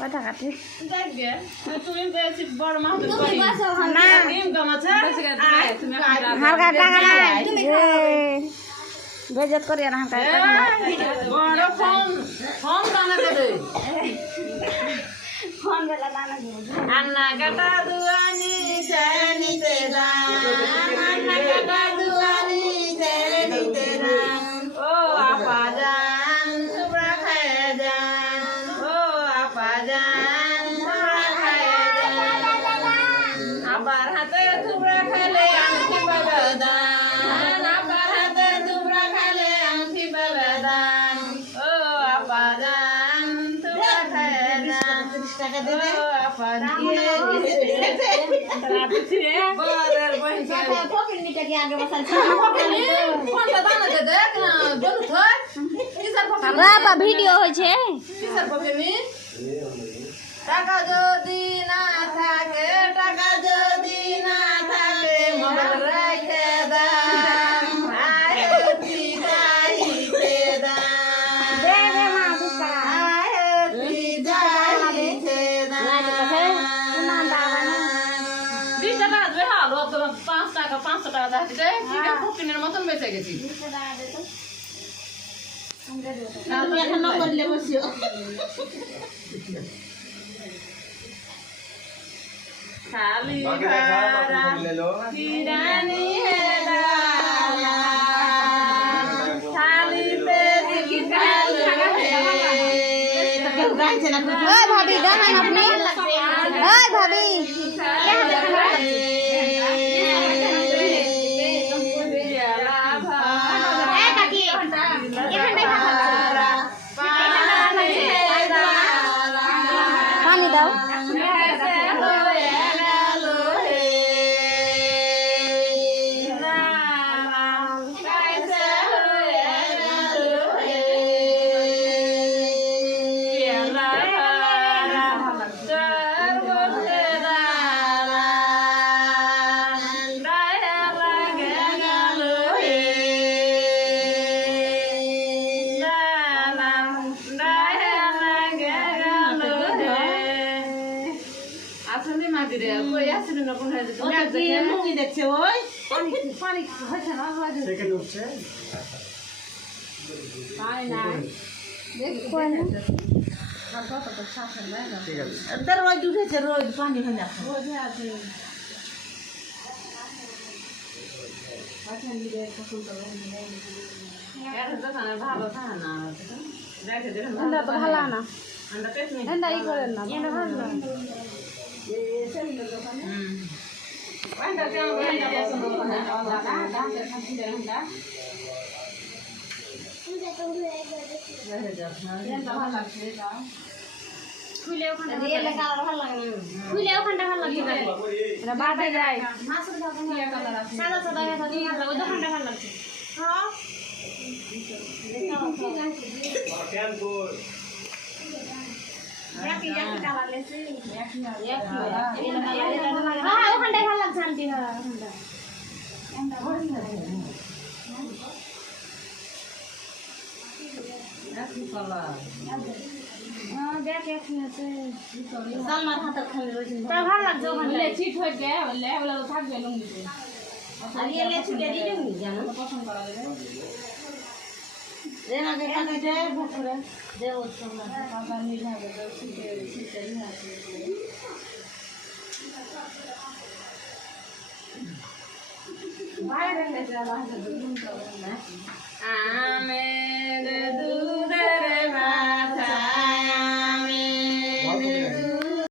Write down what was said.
কথা কাটি বেজত করি না अन्ना कटा दुआनी चैनी तेरा अन्ना कटा दुआनी चैनी तेरा ओ आपा जान तुबरा खाए जान ओ आपा जान तुबरा खाए जान आबार हाथे तुबरा खाले आंखी बगदान आबार हाथे तुबरा खाले आंखी बगदान ओ आपा जान तुबरा खाए जान টাকা দেবে ভিডিও হয়েছে টাকা যদি না থাকে টাকা যদি না থাকে মনে রেখে দাম আয়তি গাইতে দাম আয়তি গাইতে দাম 20 টাকা আসবে হলো তোমার 5 টাকা 500 টাকা দিতে এটা ফকিনের মতন বেঁচে গেছি আমি এখন নম্বর নিয়ে বসিও खाली किरानी है डाला खाली पे भाभी गाना अपनी भाभी पानी दाओ দেখছে ওই পানি হচ্ছে না সেকেন্ড হচ্ছে পানি না দেখো না ঠিক আছে अंदर रोज उठेছে रोज পানি হয় না रोज আছে আচ্ছা নিয়ে কখন তো এর তো না ভালো থাকে না দেখে দেখেন না ভালো না আমরা পেট নিয়ে না ই করেন না এটা ভালো না Anda jangan berani dia semua na Allah na dah jangan tidak hendak. খুলে ওখানে রিয়েলে কালার ভালো লাগে খুলে ওখানটা ভালো লাগে এটা বাদে যায় মাছের ভালো লাগে কালার আছে সাদা সাদা ভালো লাগে ওই দোকানটা ভালো লাগে হ্যাঁ দেখো কেন কর একই কালার লেছে একই হ্যাঁ ওখানটা ভালো লাগছে আন্টি হ্যাঁ ওখানটা এন্ড ভালো লাগে একই কালার দেখ একই আছে সালমার হাতে খালি রয়েছে তা ভালো লাগছে ওখানে চিট হয়ে গে বলে ওগুলো থাকবে লুঙ্গিতে আর এলে ছুটে দিলে নি জানো পছন্দ করা যাবে রেনা দেখা দিতে বছরে দেও তোমরা বাবা নিয়ে যাবে তো চিটে চিটে নিয়ে আসবে বাইরে গেছে আবার হাতে দুটো না আমের